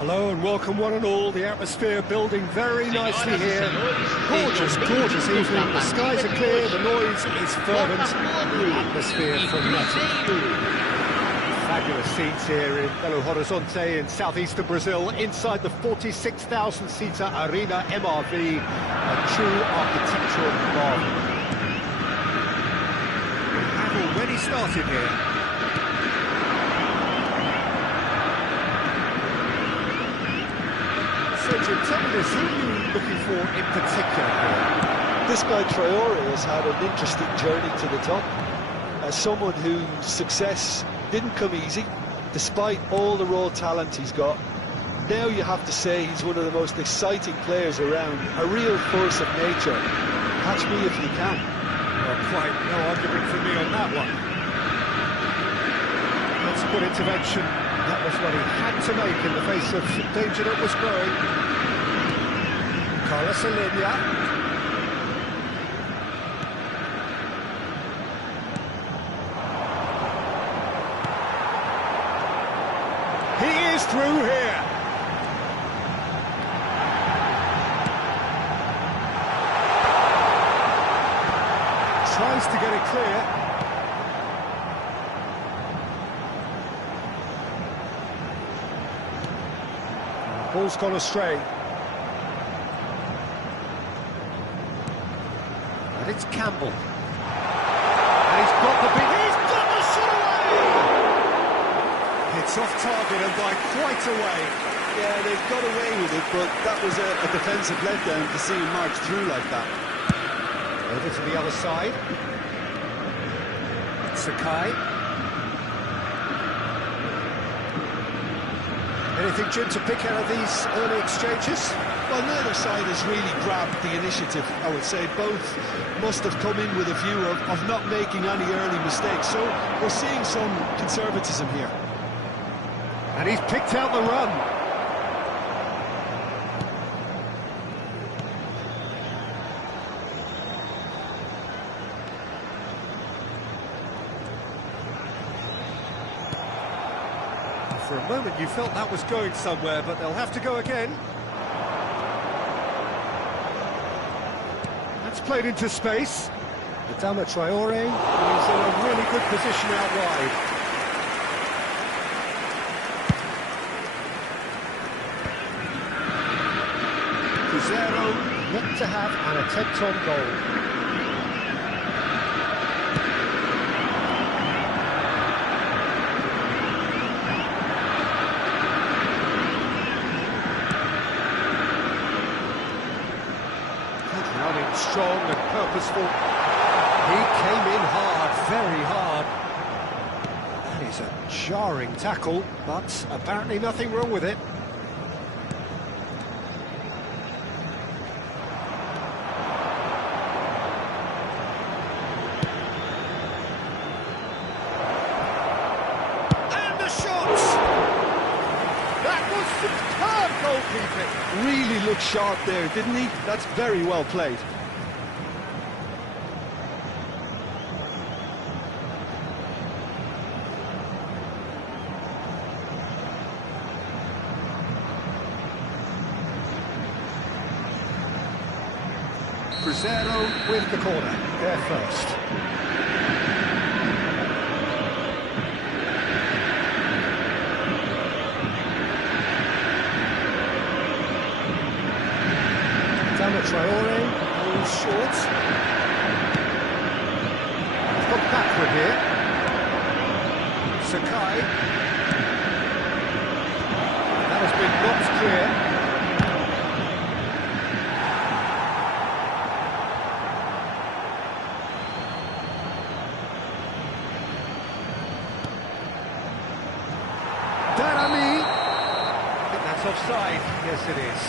Hello and welcome one and all. The atmosphere building very nicely here. Gorgeous, gorgeous evening. The skies are clear, the noise is fervent, the atmosphere frenetic. Fabulous scenes here in Belo Horizonte in southeastern Brazil, inside the 46,000-seater Arena MRV, a true architectural marvel. We have already started here. Jim, tell me this, who are you looking for in particular here? This guy Traore has had an interesting journey to the top. As someone whose success didn't come easy, despite all the raw talent he's got, now you have to say he's one of the most exciting players around, a real force of nature. Catch me if you can. Well, quite no argument from me on that one. That's a good intervention. That was what he had to make in the face of danger that was growing. Carlos Alenia. He is through here. Tries to get it clear. Ball's gone astray. And it's Campbell. And he's got the big... He's got the shot away! It's off target and by quite a way. Yeah, they've got away with it, but that was a defensive letdown to see him march through like that. Over to the other side. Sakai. Anything, Jim, to pick out of these early exchanges? Well, neither side has really grabbed the initiative, I would say. Both must have come in with a view of not making any early mistakes. So we're seeing some conservatism here. And he's picked out the run. For a moment you felt that was going somewhere, but they'll have to go again. That's played into space. Adama Traore is in a really good position out wide. Cruzeiro yet to have an attempt on goal. Strong and purposeful. He came in hard, very hard. That is a jarring tackle, but apparently nothing wrong with it. And the shot! That was superb goalkeeping. Really looked sharp there, didn't he? That's very well played. Cruzeiro with the corner, there first. Adama Traore goes short. He's got backward here. Sakai. That has been knocked clear. I think that's offside. Yes, it is.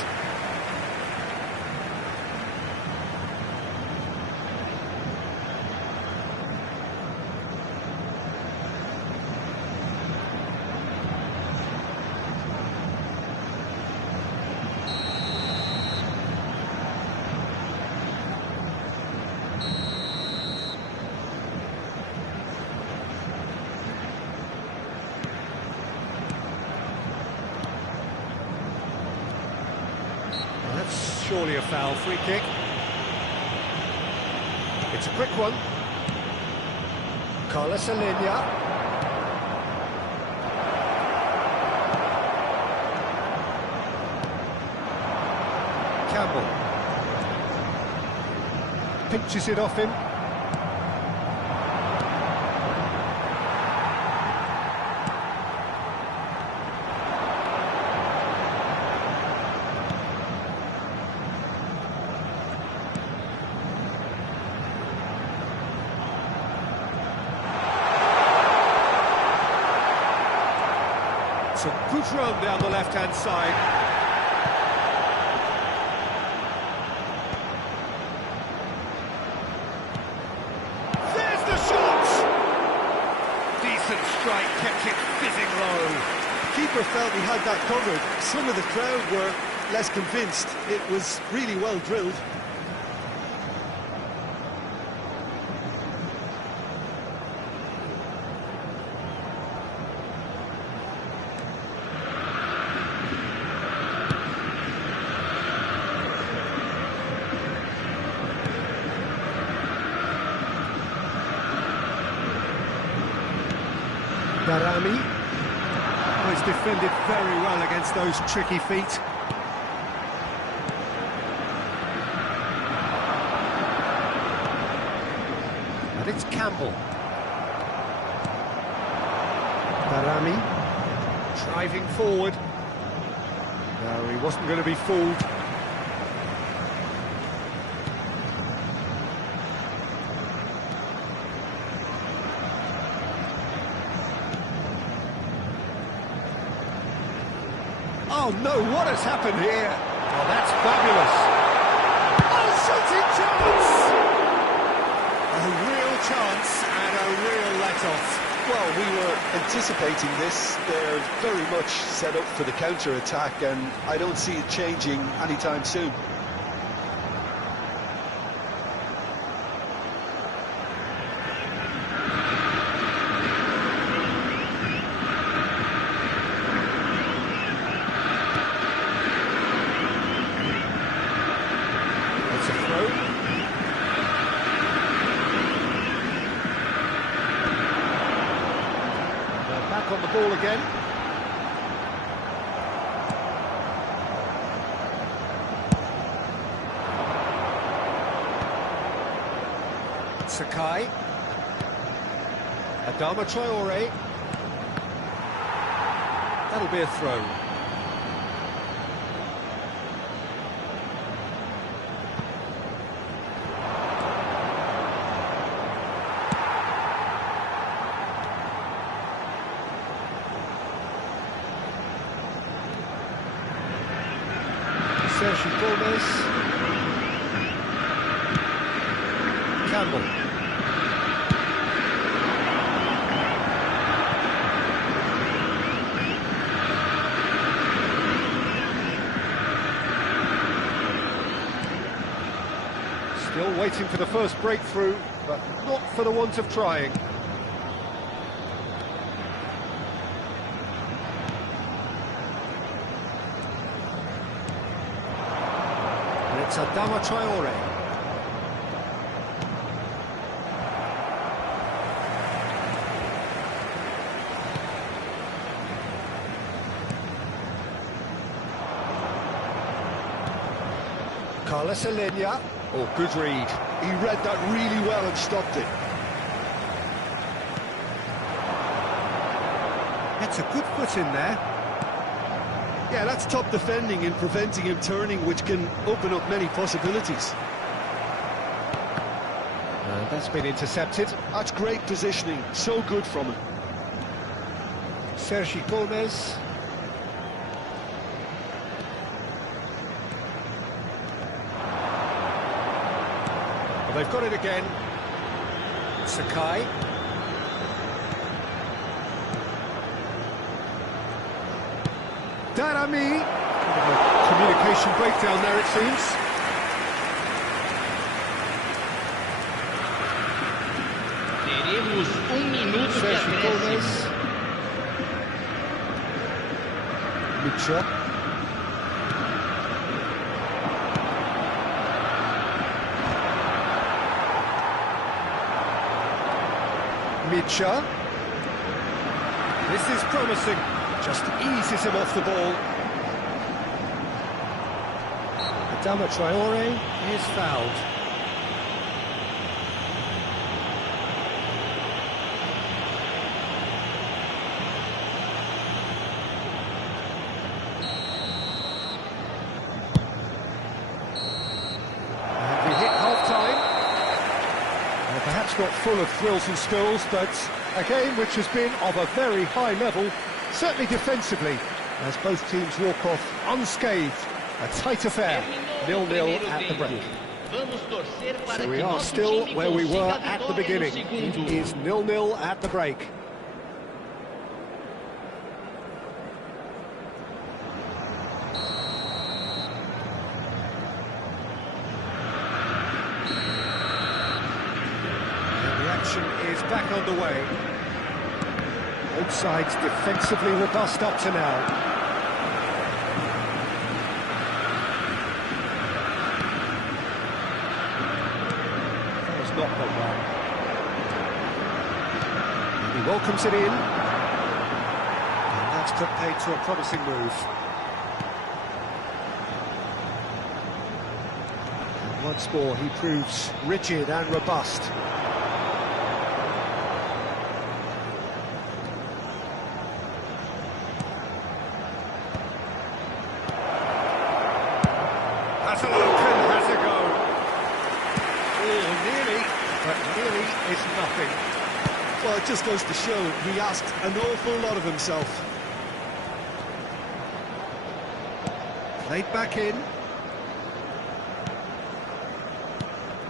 surely a foul. Free kick. It's a quick one. Carlos Alenia. Campbell. Pinches it off him. It's a good run down the left-hand side. There's the shot! Decent strike, kept it fizzing low. Keeper felt he had that covered. Some of the crowd were less convinced. It was really well drilled. Darami. Oh, he's defended very well against those tricky feet. And it's Campbell. Darami. Driving forward. No, he wasn't going to be fooled. Oh no, what has happened here? Oh, that's fabulous. Oh, shooting chance! A real chance and a real let-off. Well, we were anticipating this. They're very much set up for the counter-attack, and I don't see it changing anytime soon. On the ball again. Sakai. Adama Traore. That'll be a throw. Sergio Gomez. Campbell. Still waiting for the first breakthrough, but not for the want of trying. It's Adama Traore. Carlos Alenia. Oh, good read. He read that really well and stopped it. It's a good foot in there. Yeah, that's top defending and preventing him turning, which can open up many possibilities. That's been intercepted. That's great positioning, so good from him. Sergio Gomez. Well, they've got it again. Sakai. Darami. Communication breakdown there, it seems. Teremos minuto de acréscimo. Mitchell. Micha. This is promising. Just eases him off the ball. Adama Traore is fouled. And we hit half-time. Perhaps not full of thrills and spills, but a game which has been of a very high level, certainly defensively, as both teams walk off unscathed. A tight affair, 0-0 at the break. So we are still where we were at the beginning. It is 0-0 at the break. And the action is back underway. Both sides defensively robust up to now. Not gone well. He welcomes it in, and that's put paid to a promising move. And once more he proves rigid and robust. Has a look and has a go. Oh, nearly. But nearly is nothing. Well, it just goes to show he asked an awful lot of himself. Played back in.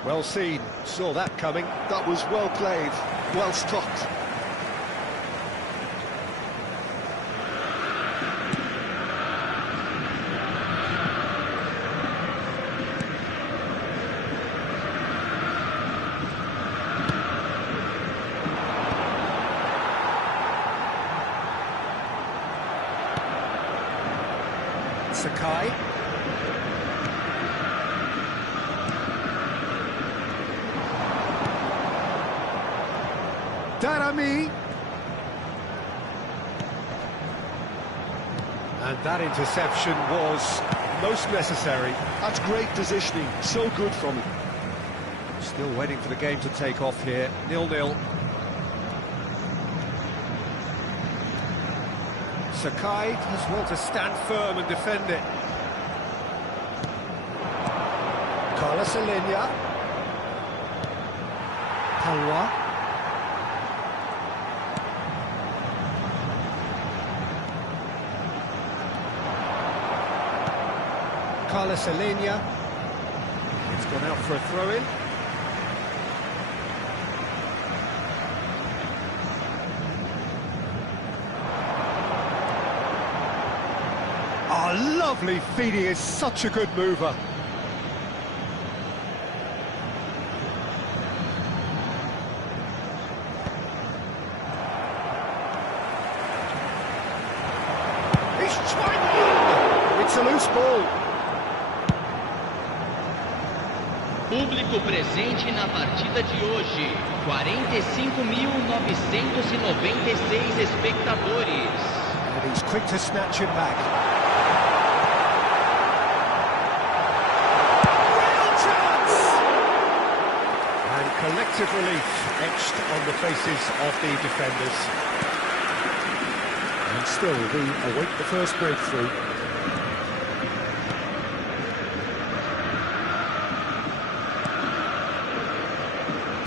Well seen, saw that coming. That was well played, well stopped. Sakai. Darami. And that interception was most necessary. That's great positioning, so good from him. Still waiting for the game to take off here, 0-0. Sakai does well to stand firm and defend it. Carlos Alenia. Palwa. Carlos Alenia. It's gone out for a throw-in. Oh, lovely feed, he is such a good mover. He's trying. It's a loose ball. Público presente na partida de hoje, 45.996 espectadores. And he's quick to snatch him back. Real chance! And collective relief etched on the faces of the defenders. And still, we await the first breakthrough.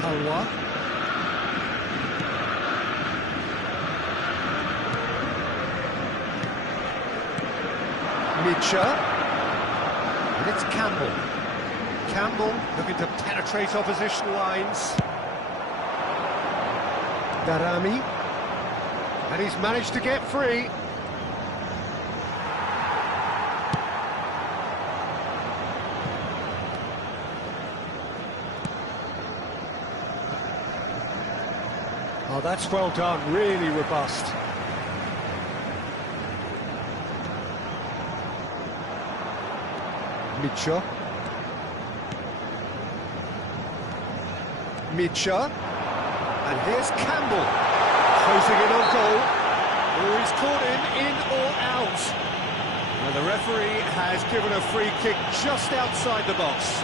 Palwa. Micha. And it's Campbell. Campbell looking to penetrate opposition lines. Darami. And he's managed to get free. Oh, that's well done, really robust. Micha. Micha. And here's Campbell, closing in on goal. Oh, he's caught in or out. And the referee has given a free kick just outside the box.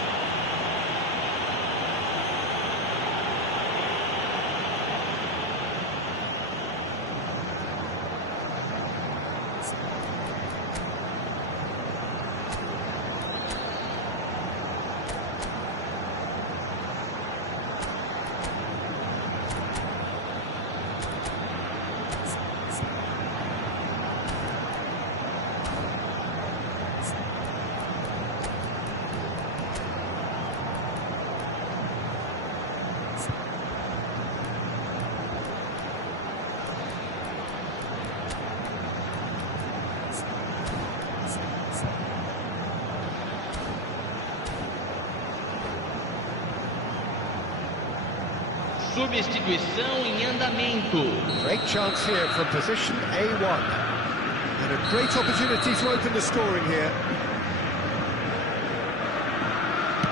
Substituição em andamento. Great chance here from position A1. And a great opportunity to open the scoring here.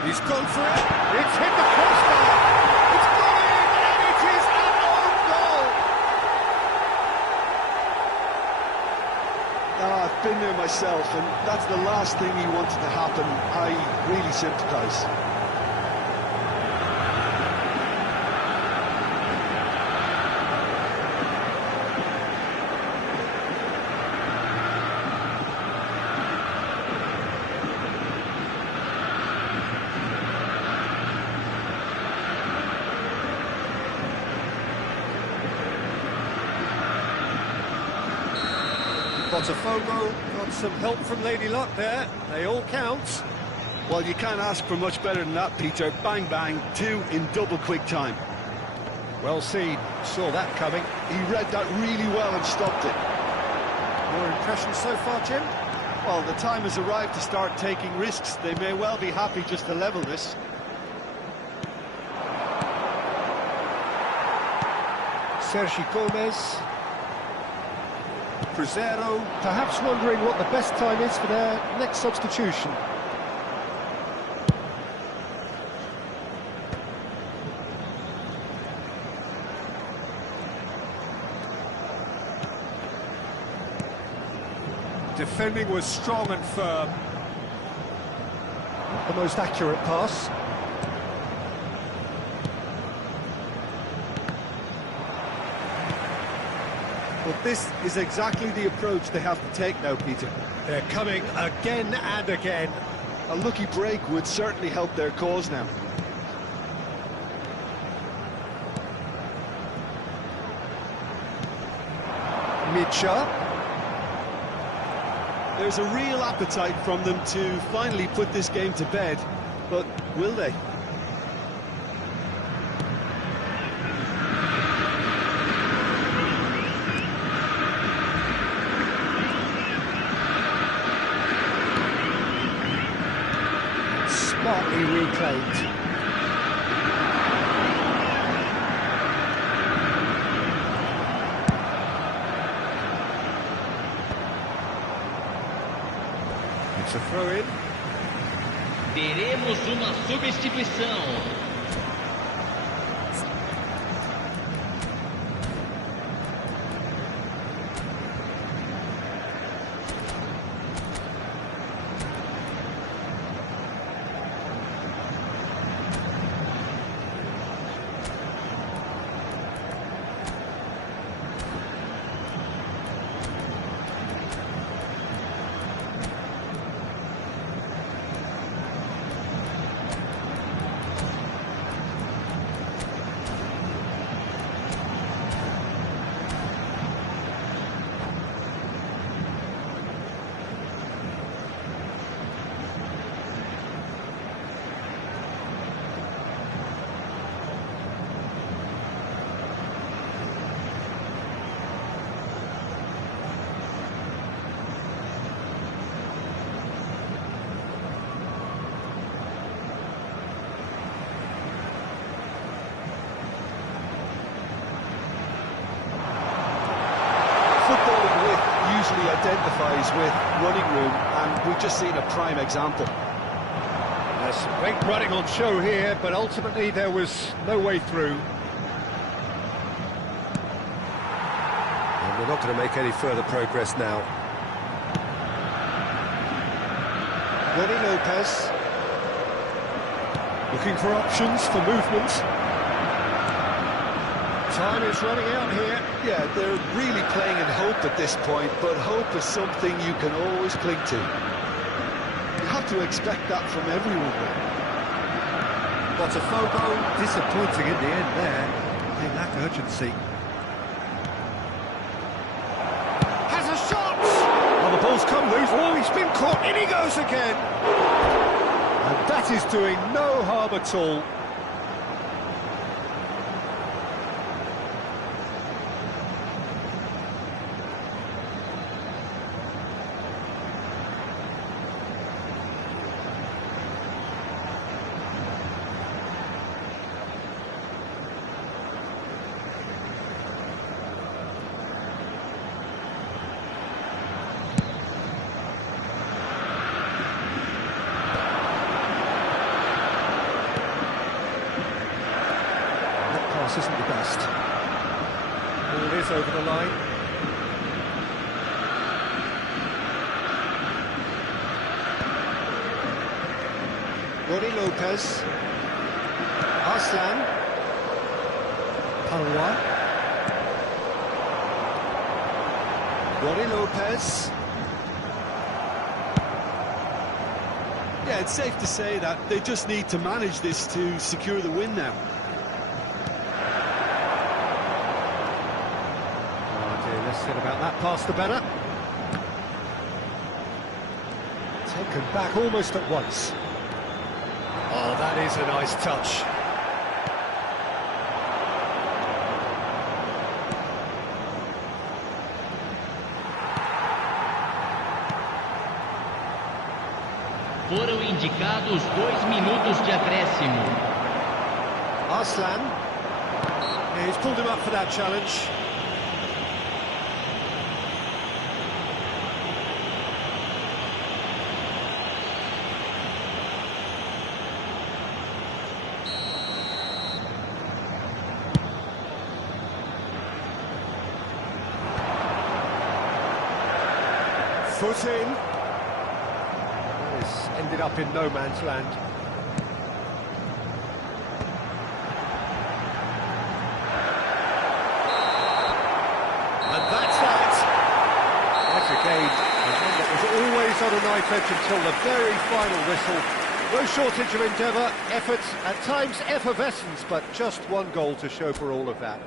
He's gone for it. It's hit the crossbar. It's gone in, and it is an own goal. I've been there myself, and that's the last thing he wanted to happen. I really sympathise. Botafogo got some help from Lady Luck there. They all count. Well, you can't ask for much better than that, Peter. Bang, bang, two in double quick time. Well seen. Saw that coming. He read that really well and stopped it. Your impressions so far, Jim? Well, the time has arrived to start taking risks. They may well be happy just to level this. Sergi Gomez. Cruzeiro, perhaps wondering what the best time is for their next substitution. Defending was strong and firm. Not the most accurate pass. But this is exactly the approach they have to take now, Peter. They're coming again and again. A lucky break would certainly help their cause now. Micha. There's a real appetite from them to finally put this game to bed, but will they? Smartly reclaimed. It's a throw-in. Teremos uma substituição. Footballing width usually identifies with running room, and we've just seen a prime example. There's some great running on show here, but ultimately there was no way through. They're not going to make any further progress now. Ronnie Lopez. Looking for options for movement. Time is running out here. Yeah, they're really playing in hope at this point, but hope is something you can always cling to. You have to expect that from everyone. Botafogo disappointing in the end there. They lack urgency. Has a shot! Oh, the ball's come loose. Oh, he's been caught. In he goes again. And that is doing no harm at all. Isn't the best. Ball is over the line. Ronnie Lopez. Arslan. Palwa. Ronnie Lopez. Yeah, it's safe to say that they just need to manage this to secure the win now. Less said about that pass, the better. Taken back almost at once. Oh, that is a nice touch. Foram indicados 2 minutos de acréscimo. Arslan. Yeah, he's pulled him up for that challenge. Foot in. This ended up in no man's land. And that's that. What a game. And one that was always on a knife edge until the very final whistle. No shortage of endeavour, effort, at times effervescence, but just one goal to show for all of that.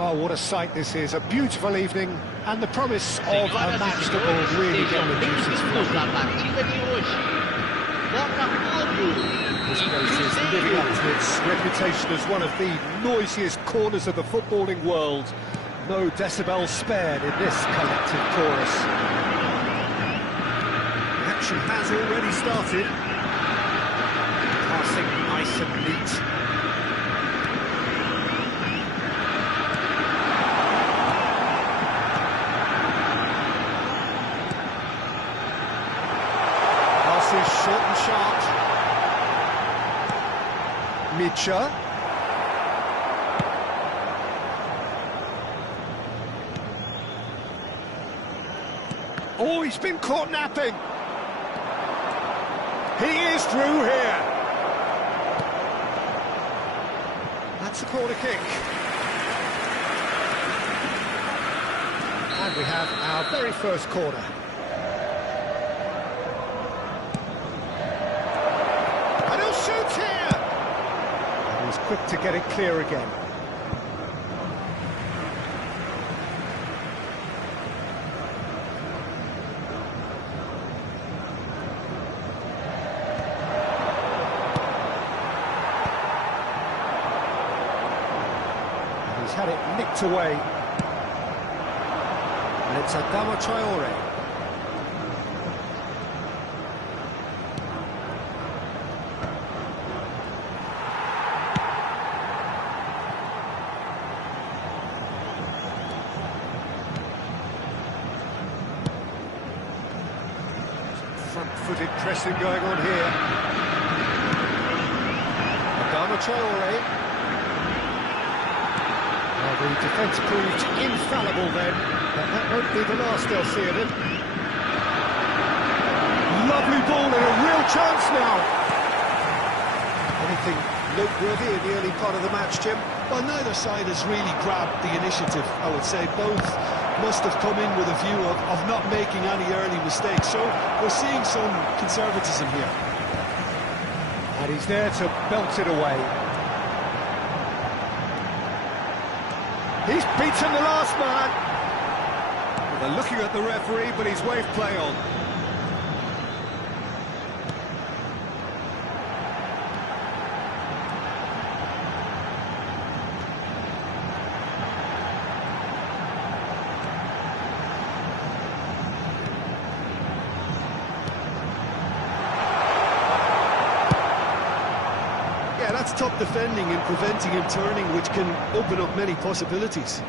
Well, what a sight this is, a beautiful evening, and the promise of a match that will really get the juices flowing. da partida de hoje. Botafogo. This place is living up to its reputation as one of the noisiest corners of the footballing world. No decibels spared in this collective chorus. The action has already started. Passing nice and neat. Passes short and sharp. Mitcha. Oh, he's been caught napping. He is through here. That's a corner kick. And we have our very first corner. And he'll shoot here. And he's quick to get it clear again. He's had it nicked away. And it's Adama Traore. Front-footed pressing going on here. Adama Traore. Well, the defence proved infallible then, but that won't be the last they'll see of him. Lovely ball and a real chance now. Anything noteworthy in the early part of the match, Jim? Well, neither side has really grabbed the initiative, I would say. Both must have come in with a view of not making any early mistakes, so we're seeing some conservatism here. And he's there to belt it away. He's beaten the last man. Well, they're looking at the referee, but he's waved play on. Yeah, that's top defending and preventing him turning, which can open up many possibilities.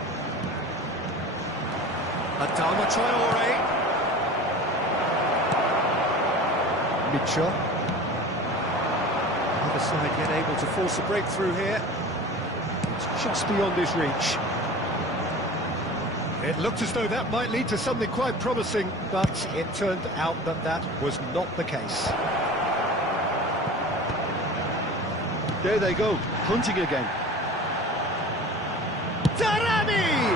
Adama Traore. Mitcha. Other side yet able to force a breakthrough here. It's just beyond his reach. It looked as though that might lead to something quite promising, but it turned out that that was not the case. There they go, hunting again. Darami!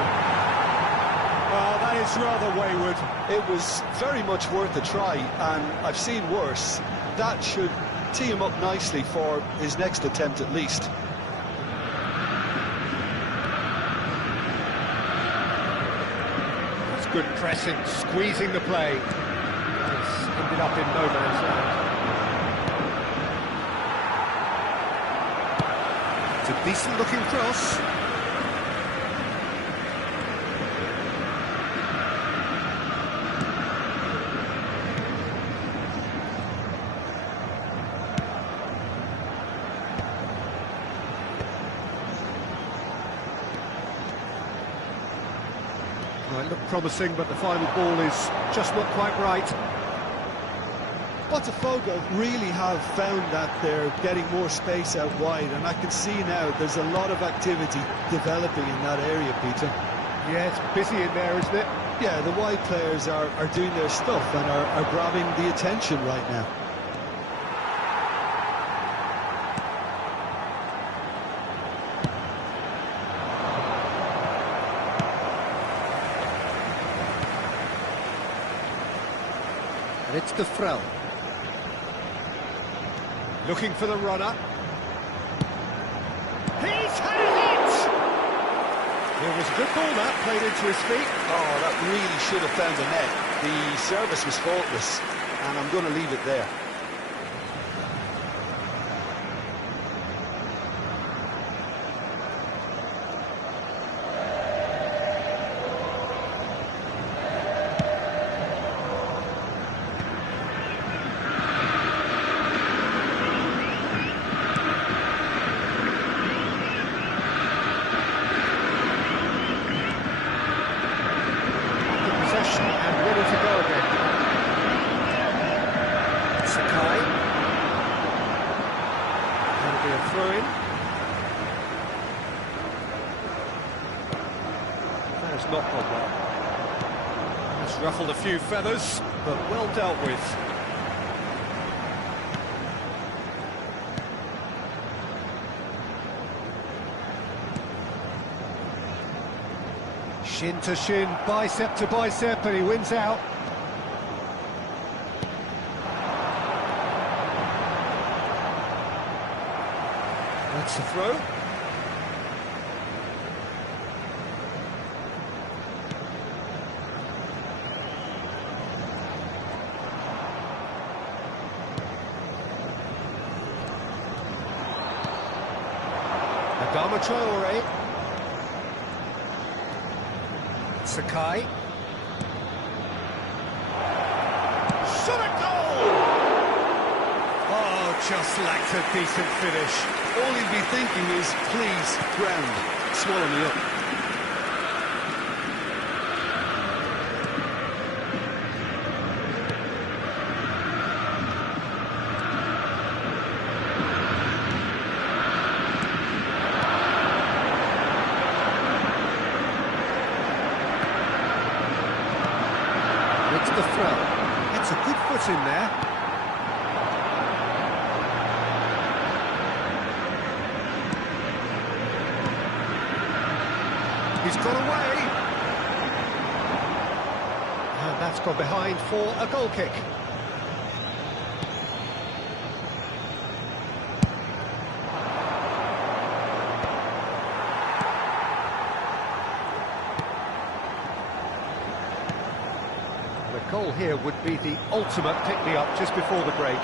Well, that is rather wayward. It was very much worth a try, and I've seen worse. That should tee him up nicely for his next attempt at least. That's good pressing, squeezing the play. It's ended up in no man's land. It's a decent-looking cross. Well, it looked promising, but the final ball is just not quite right. Botafogo really have found that they're getting more space out wide, and I can see now there's a lot of activity developing in that area, Peter. Yeah, it's busy in there, isn't it? Yeah, the wide players are doing their stuff and are grabbing the attention right now. And it's the throw. Looking for the runner. He's had it! It was a good ball that, played into his feet. Oh, that really should have found the net. The service was faultless, and I'm going to leave it there. And ready to go again. Sakai. That'll be a throw-in. That has not gone well. That's ruffled a few feathers, but well dealt with. Shin to shin, bicep to bicep, and he wins out. That's the throw. Adama Traore. Sakai. Shot at goal! Oh, just lacked a decent finish. All he'd be thinking is, please, ground, swallow me up. It's the throw. It's a good foot in there. He's got away. And that's gone behind for a goal kick. The goal here would be the ultimate pick-me-up just before the break.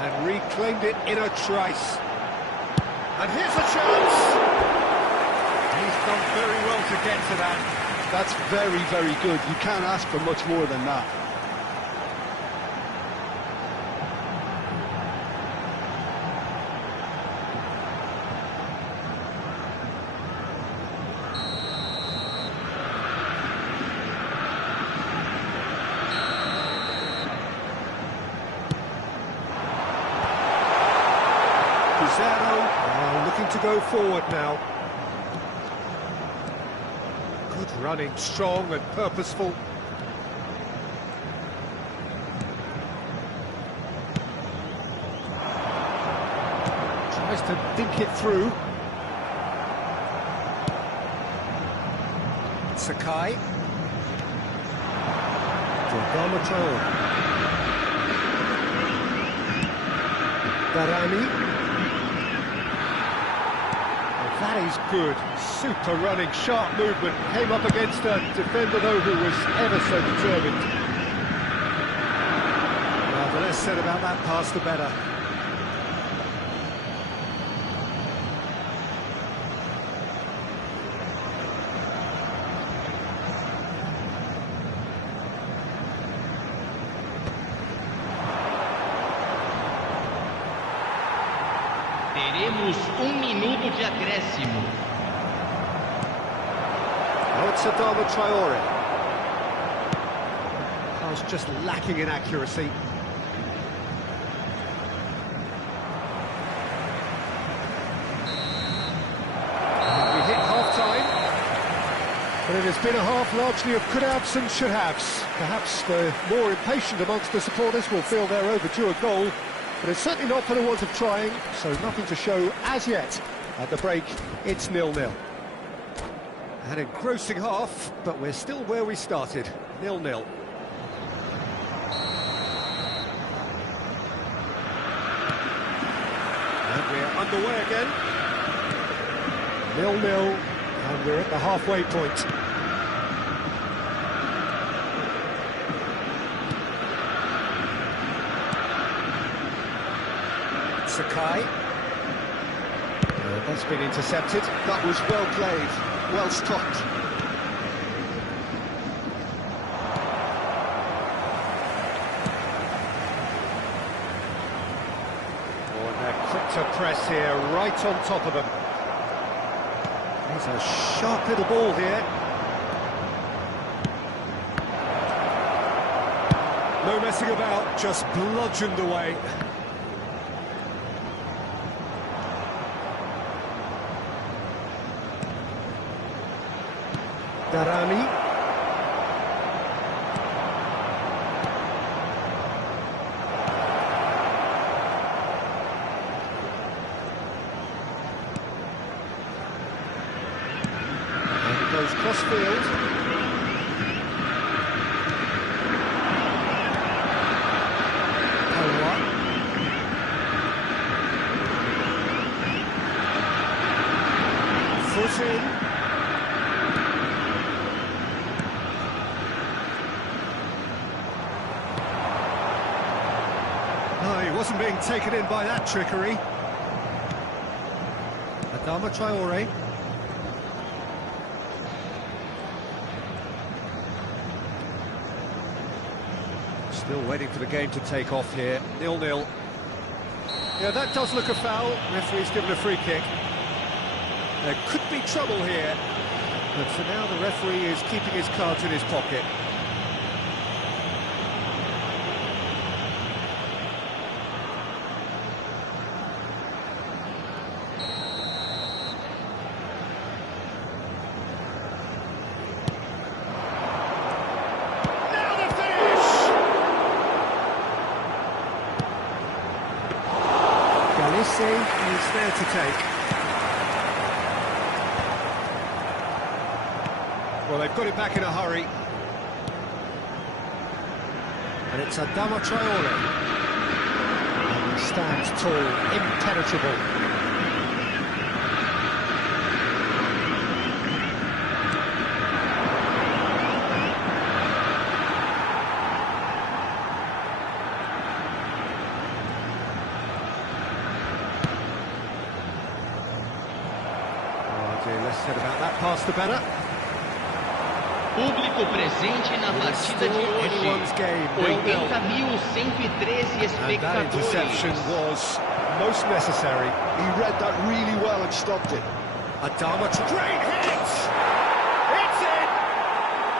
And reclaimed it in a trice. And here's a chance! He's done very well to get to that. That's very, very good. You can't ask for much more than that. Cruzeiro looking to go forward now. Good running, strong and purposeful. Tries to dink it through. Sakai. Adama Traore. Darami. That is good. Super running, sharp movement. Came up against a defender, though, who was ever so determined. Well, the less said about that pass, the better. Teremos minuto de acréscimo. Oh, it's Adama Traore. Pass just lacking in accuracy. We hit half-time, but it has been a half largely of could-haves and should-haves. Perhaps the more impatient amongst the supporters will feel they're overdue a goal, but it's certainly not for the want of trying, so nothing to show as yet. At the break, it's 0-0. An engrossing half, but we're still where we started, 0-0. underway again. 0-0, and we're at the halfway point. Sakai. That's been intercepted. That was well played, well stopped. To press here, right on top of them. He's a sharp little ball here. No messing about, just bludgeoned away. Darami. Goes cross-field. Foot in. No, he wasn't being taken in by that trickery. Adama Traore. Still waiting for the game to take off here. 0-0. Yeah, that does look a foul. Referee's given a free kick. There could be trouble here. But for now, the referee is keeping his cards in his pocket. He's there to take. Well, they've got it back in a hurry. And it's Adama Traore. And he stands tall, impenetrable. Less said about that pass, the better. Público presente na partida de hoje. 80.113 espectadores. And that interception was most necessary. He read that really well and stopped it. Adama, great hit! It's in!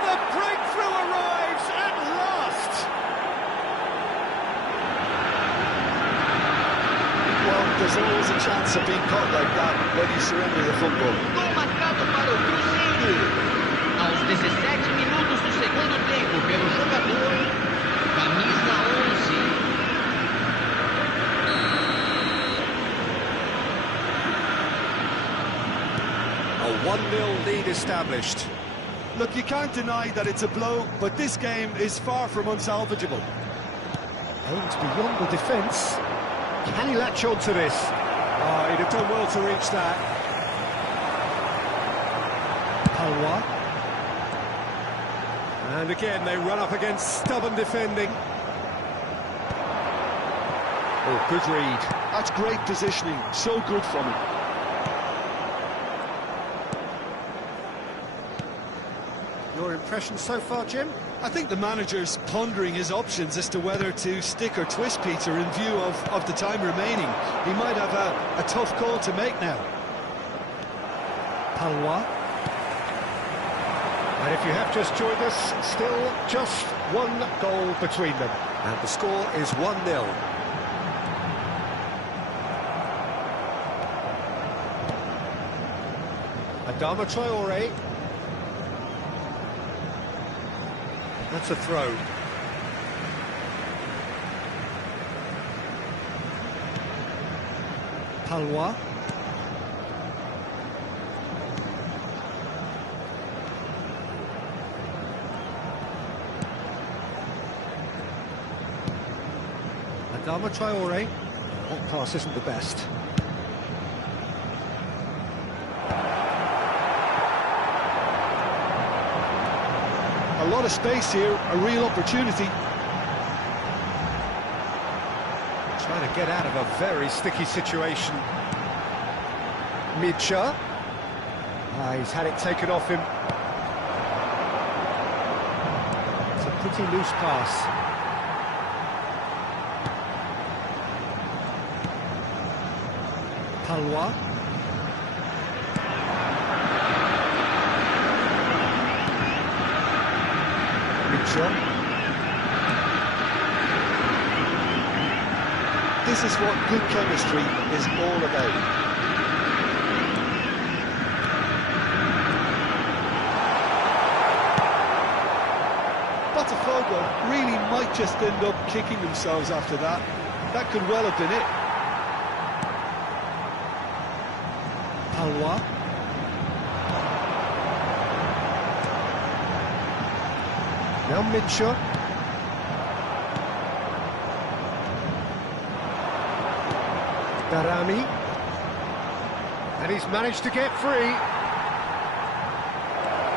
The breakthrough arrives at last! Well, there's always a chance of being caught like that when you surrender the football. Gol marcado para o Cruzeiro. Aos 17 minutos do segundo tempo pelo jogador camisa 11. A 1-0 lead established. Look, you can't deny that it's a blow, but this game is far from unsalvageable. Aimed beyond the defence. Can he latch on to this? Oh, he'd have done well to reach that. Palwa. And again, they run up against stubborn defending. Oh, good read. That's great positioning. So good from him. Your impression so far, Jim? I think the manager's pondering his options as to whether to stick or twist Peter in view of the time remaining. He might have a tough call to make now. Palwa. And if you have just joined us, still just one goal between them. And the score is 1-0. Adama Traore. That's a throw. Palwa. Adama Traore. That pass isn't the best. lot of space here, a real opportunity. Trying to get out of a very sticky situation. Micha. He's had it taken off him. It's a pretty loose pass. Palwa. Micha. This is what good chemistry is all about. Botafogo really might just end up kicking themselves after that. That could well have been it. Palwa. Now Micha. Darami. And he's managed to get free.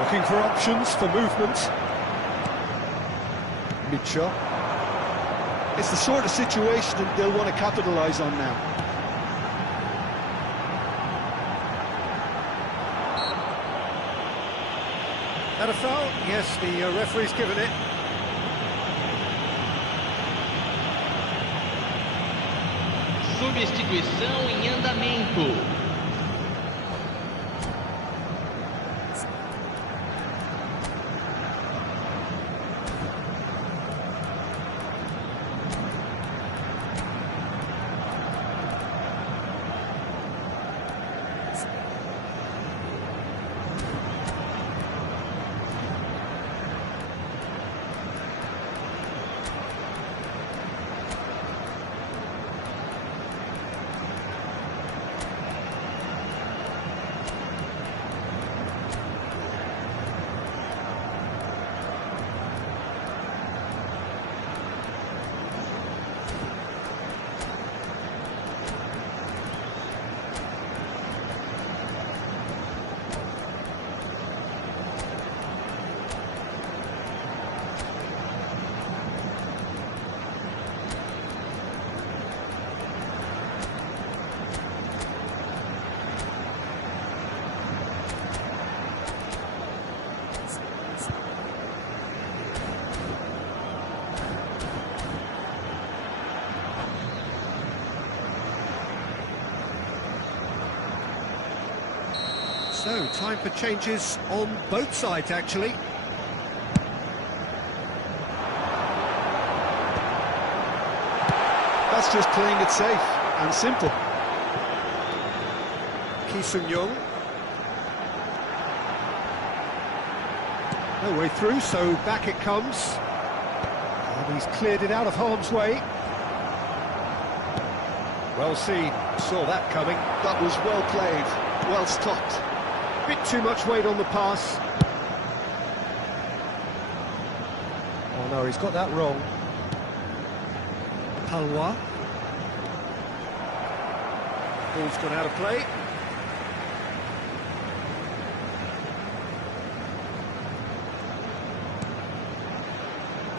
Looking for options for movement. Micha. It's the sort of situation that they'll want to capitalise on now. That a foul? Yes, the referee's given it. Substituição em andamento. So, time for changes on both sides, actually. That's just playing it safe and simple. Ki Sung-young. No way through, so back it comes. And he's cleared it out of harm's way. Well seen, saw that coming. That was well played, well stopped. Bit too much weight on the pass. Oh no, he's got that wrong. Palwa. Ball's gone out of play.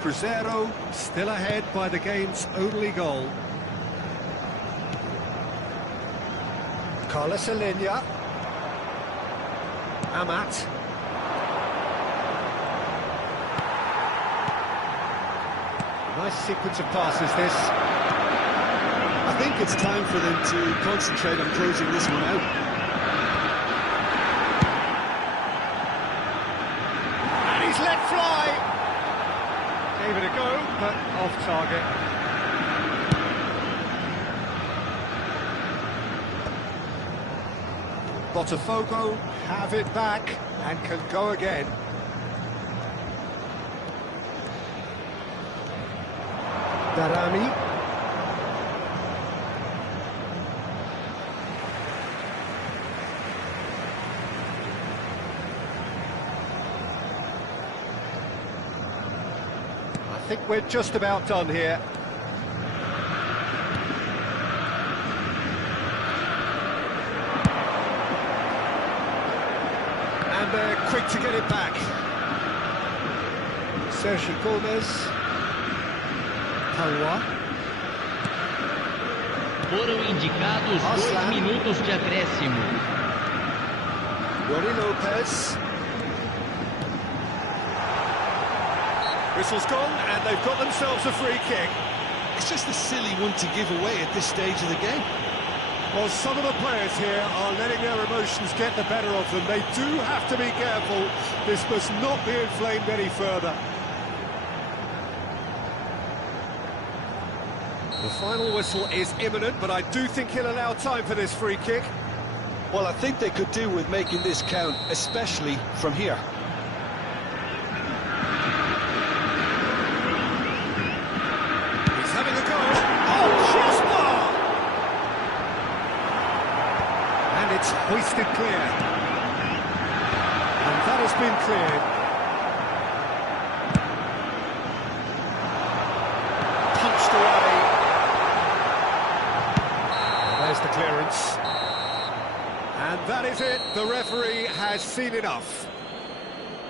Cruzeiro still ahead by the game's only goal. Carlos Alenia. Amat. Nice sequence of passes, this. I think it's time for them to concentrate on closing this one out. And he's let fly. Gave it a go, but off target. Botafogo have it back and can go again. Darami. I think we're just about done here. And they're quick to get it back. Sergi Gomez. Palwa. Foram indicados 2 minutos de acréscimo. Ronnie Lopez. Whistle's gone, and they've got themselves a free kick. It's just a silly one to give away at this stage of the game. Well, some of the players here are letting their emotions get the better of them. They do have to be careful. This must not be inflamed any further. The final whistle is imminent, but I do think he'll allow time for this free kick. Well, I think they could do with making this count, especially from here. He's having a go. Oh, crossbar! And it's hoisted clear. And that has been cleared. Punched away. There's the clearance. And that is it. The referee has seen enough.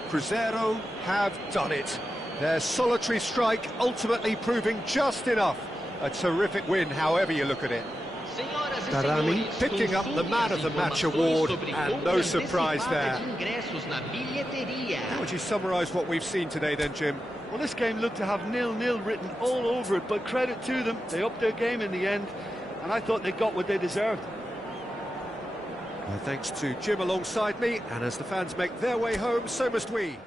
Cruzeiro have done it. Their solitary strike ultimately proving just enough. A terrific win, however you look at it. Darami picking up the Man of the Match award, and no surprise there. How would you summarise what we've seen today then, Jim? Well, this game looked to have 0-0 written all over it, but credit to them. They upped their game in the end, and I thought they got what they deserved. Well, thanks to Jim alongside me, and as the fans make their way home, so must we.